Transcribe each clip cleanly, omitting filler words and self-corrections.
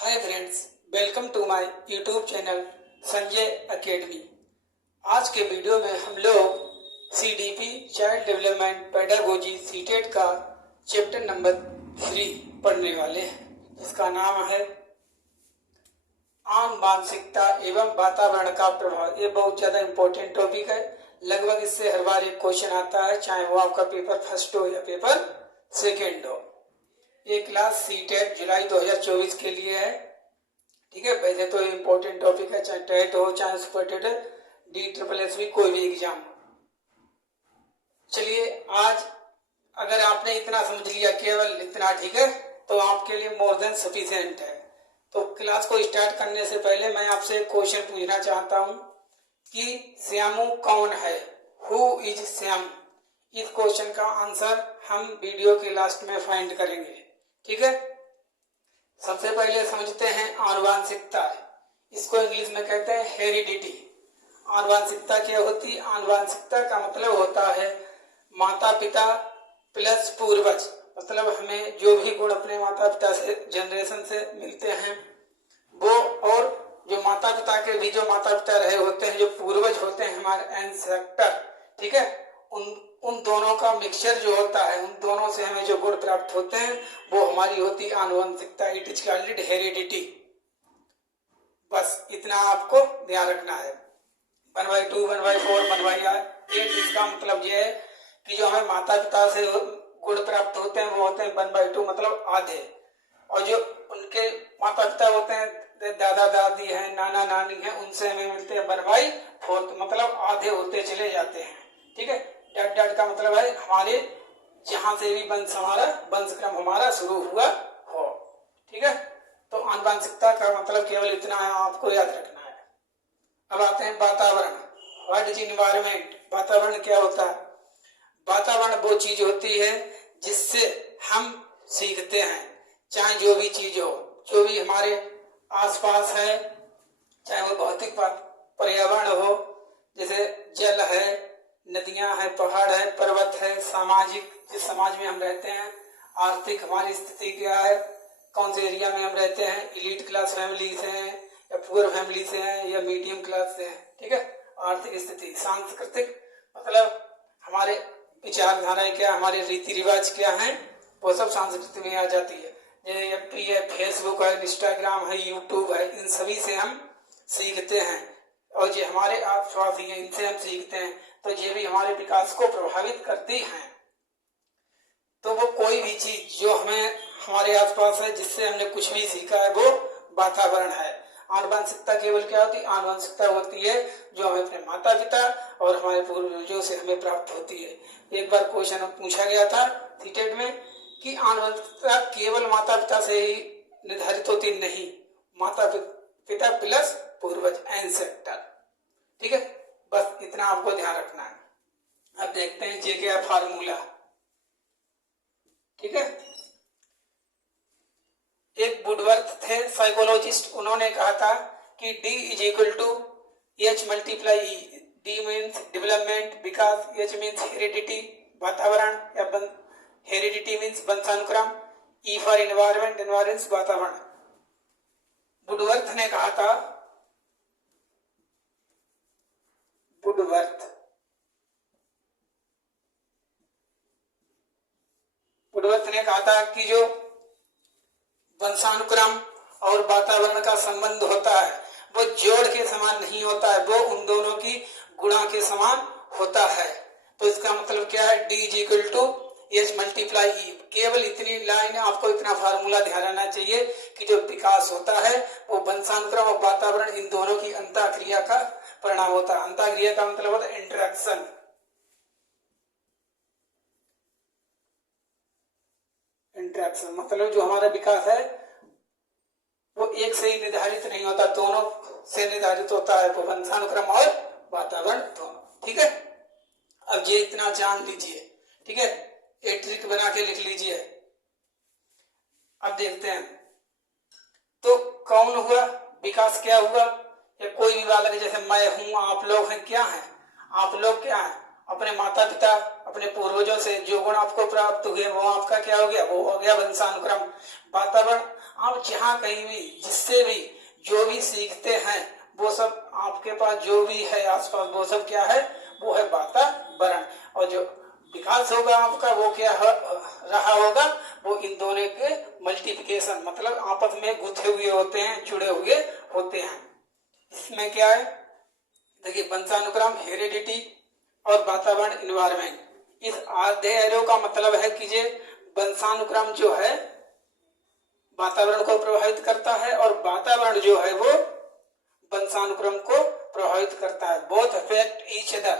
Hi friends, welcome to my YouTube channel Sanjay academy. आज के video में हम लोग CDP child development pedagogy CTET का चैप्टर नंबर 3 पढ़ने वाले हैं, जिसका नाम है आम मानसिकता एवं वातावरण का प्रभाव। ये बहुत ज्यादा इम्पोर्टेंट टॉपिक है। लगभग इससे हर बार एक क्वेश्चन आता है, चाहे वो आपका पेपर फर्स्ट हो या पेपर सेकेंड हो। ये क्लास सीटेट जुलाई 2024 के लिए है। ठीक है, वैसे तो इम्पोर्टेंट टॉपिक है, चाहे टेट हो चाहे सुपर टेट, DSSS कोई भी एग्जाम हो। चलिए, आज अगर आपने इतना समझ लिया, केवल इतना, ठीक है, तो आपके लिए मोर देन सफिशिएंट है। तो क्लास को स्टार्ट करने से पहले मैं आपसे एक क्वेश्चन पूछना चाहता हूं कि श्यामू कौन है? Who is Shyam? इस क्वेश्चन का आंसर हम वीडियो के लास्ट में फाइंड करेंगे। ठीक है, सबसे पहले समझते हैं आनुवांशिकता। इसको इंग्लिश में कहते हैं हेरिडिटी। आनुवांशिकता क्या होती है? आनुवांशिकता का मतलब होता है माता पिता प्लस पूर्वज। मतलब हमें जो भी गुण अपने माता पिता से जनरेशन से मिलते हैं वो, और जो माता पिता के भी जो माता पिता रहे होते हैं, जो पूर्वज होते हैं हमारे एंसेस्टर, ठीक है, उन दोनों का मिक्सचर जो होता है, उन दोनों से हमें जो गुण प्राप्त होते हैं वो हमारी होती है आनुवंशिकता। It is called heredity. बस इतना आपको ध्यान रखना है। 1/2, 1/4, 1/8। इसका मतलब यह है कि जो हमें माता पिता से गुण प्राप्त होते हैं वो होते हैं 1/2, मतलब आधे। और जो उनके माता पिता होते हैं, दादा दादी है, नाना नानी है, उनसे हमें मिलते हैं 1/4, मतलब आधे होते चले जाते हैं। ठीक है, डट का मतलब है हमारे जहां से भी वंशक्रम हमारा शुरू हुआ हो। ठीक है, तो आनुवंशिकता का मतलब केवल इतना है, आपको याद रखना है। अब आते हैं वातावरण। What is environment? वातावरण क्या होता है? वातावरण वो चीज होती है जिससे हम सीखते हैं, चाहे जो भी चीज हो, जो भी हमारे आसपास है, चाहे वो भौतिक पर्यावरण हो, जैसे जल है, नदियां है, पहाड़ है, पर्वत है, सामाजिक, जिस समाज में हम रहते हैं, आर्थिक हमारी स्थिति क्या है, कौन से एरिया में हम रहते हैं, इलीट क्लास फैमिली से हैं या पुअर फैमिली से हैं या मीडियम क्लास से हैं। ठीक है, आर्थिक स्थिति, सांस्कृतिक, मतलब हमारे विचारधाराएं क्या, हमारे रीति रिवाज क्या है, वो सब संस्कृति में आ जाती है। जैसे फेसबुक है, इंस्टाग्राम है, यूट्यूब है, इन सभी से हम सीखते हैं, और जो हमारे आसपास ही है इनसे हम सीखते हैं, तो ये भी हमारे विकास को प्रभावित करती हैं। तो वो कोई भी चीज जो हमें हमारे आसपास है, जिससे हमने कुछ भी सीखा है, वो वातावरण है। आनुवंशिकता केवल क्या होती है? आनुवंशिकता होती है जो हमें अपने माता पिता और हमारे पूर्वजों से हमें प्राप्त होती है। एक बार क्वेश्चन पूछा गया था सीटेट में कि आनुवंशिकता केवल माता पिता से ही निर्धारित होती नहीं, माता पिता प्लस पूर्वज, एंसेस्टर। ठीक है, बस इतना आपको ध्यान रखना है। अब देखते हैं जे क्या फार्मूला। ठीक है, एक वुडवर्थ थे साइकोलॉजिस्ट, उन्होंने कहा था कि D is equal to H multiply E। D means development, विकास, H मीन्स हेरिडिटी, वातावरण, या हेरिडिटी मीन्स वंशानुक्रम, E फॉर एनवायरमेंट, एनवायरमेंट वातावरण। वुडवर्थ ने कहा था, वुडवर्थ ने कहा था कि जो वंशानुक्रम और वातावरण का संबंध होता है वो जोड़ के समान नहीं होता है, वो उन दोनों की गुणा के समान होता है। तो इसका मतलब क्या है? D is equal to H multiply E। केवल इतनी लाइन, आपको इतना फार्मूला ध्यान रहना चाहिए कि जो विकास होता है वो वंशानुक्रम और वातावरण, इन दोनों की अंतःक्रिया का परिणाम होता है। अंतःक्रिया का मतलब होता है इंटरेक्शन। इंटरेक्शन मतलब जो हमारा विकास है वो एक से ही निर्धारित नहीं होता, दोनों से निर्धारित होता है, वो वंशानुक्रम और वातावरण दोनों। ठीक है, अब ये इतना जान लीजिए। ठीक है, एक ट्रिक बना के लिख लीजिए। अब देखते हैं, तो कौन हुआ, विकास क्या हुआ, या कोई भी बालक, जैसे मैं हूं, आप लोग हैं, क्या है? आप लोग क्या है? अपने माता पिता, अपने पूर्वजों से जो गुण आपको प्राप्त हुए वो आपका क्या हो गया? वो हो गया वंशानुक्रम। वातावरण, आप जहाँ कहीं भी जिससे भी जो भी सीखते हैं वो सब आपके पास जो भी है आसपास वो सब क्या है, वो है वातावरण। और जो विकास होगा आपका वो क्या रहा होगा, वो इन दोनों के मल्टीप्लिकेशन, मतलब आपस में गुथे हुए होते हैं, जुड़े हुए होते हैं। इसमें क्या है, देखिए वंशानुक्रम हेरिडिटी और वातावरण इन्वायरमेंट, इस आधे एरो का मतलब है कि ये वंशानुक्रम जो है वातावरण को प्रभावित करता है और वातावरण जो है वो वंशानुक्रम को प्रभावित करता है। Both affect each other,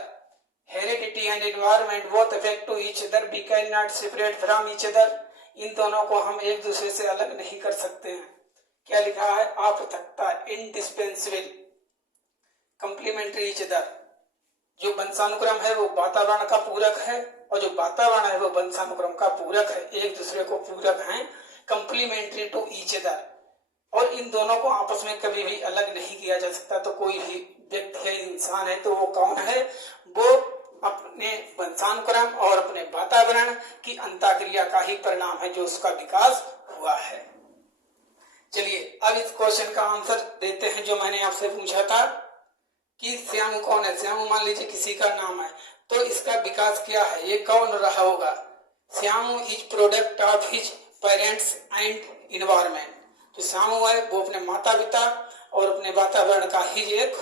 heredity and environment both affect to each other, we can not separate from each other. इन दोनों को हम एक दूसरे से अलग नहीं कर सकते हैं। क्या लिखा है, अपृथकता, इंडिस्पेंसिबल, कंप्लीमेंट्री ईच अदर। जो वंशानुक्रम है वो वातावरण का पूरक है और जो वातावरण है वो वंशानुक्रम का पूरक है, एक दूसरे को पूरक हैं, कंप्लीमेंट्री टू ईच अदर। और इन दोनों को आपस में कभी भी अलग नहीं किया जा सकता। तो कोई भी व्यक्ति है, इंसान है, तो वो कौन है, वो अपने वंशानुक्रम और अपने वातावरण की अंतःक्रिया का ही परिणाम है जो उसका विकास हुआ है। चलिए अब इस क्वेश्चन का आंसर देते हैं जो मैंने आपसे पूछा था कि श्याम कौन है। श्याम मान लीजिए किसी का नाम है, तो इसका विकास क्या है, ये कौन रहा होगा। Shyam is product of his parents and environment. जो श्याम है वो अपने माता पिता और अपने वातावरण का ही एक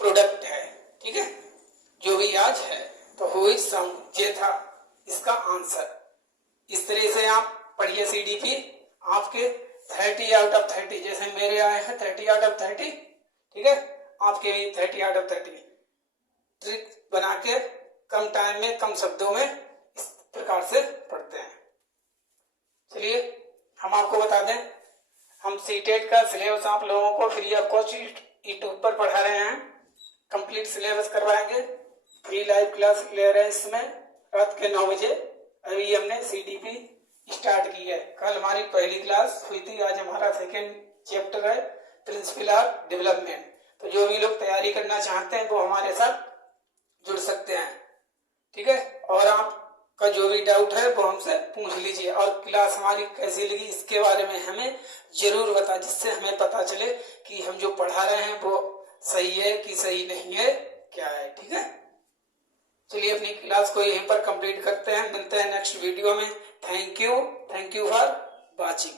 प्रोडक्ट है, ठीक है, जो भी आज है। तो हुई श्याम, ये था इसका आंसर। इस तरह से आप पढ़िए सीडीपी, आपके 30 आउट ऑफ 30, जैसे मेरे आए हैं 30 आउट ऑफ 30, ठीक है, आपके भी 30 आउट ऑफ 30। ट्रिक बना के कम टाइम में कम शब्दों में इस प्रकार से पढ़ते हैं। चलिए हम आपको बता दें, हम सीटेट का सिलेबस आप लोगों को फ्री ऑफ कॉस्ट यूट्यूब पर पढ़ा रहे हैं। कंप्लीट सिलेबस करवाएंगे, फ्री लाइव क्लास ले रहे हैं इसमें रात के 9 बजे। अभी हमने सीडीपी स्टार्ट की है, कल हमारी पहली क्लास हुई थी, आज हमारा सेकेंड चैप्टर है प्रिंसिपल ऑफ डेवलपमेंट। तो जो भी लोग तैयारी करना चाहते हैं वो हमारे साथ जुड़ सकते हैं, ठीक है। और आपका जो भी डाउट है वो हमसे पूछ लीजिए, और क्लास हमारी कैसी लगी इसके बारे में हमें जरूर बता, जिससे हमें पता चले कि हम जो पढ़ा रहे हैं वो सही है कि सही नहीं है, क्या है, ठीक है। चलिए अपनी क्लास को यहीं पर कंप्लीट करते हैं, मिलते हैं नेक्स्ट वीडियो में। Thank you for watching.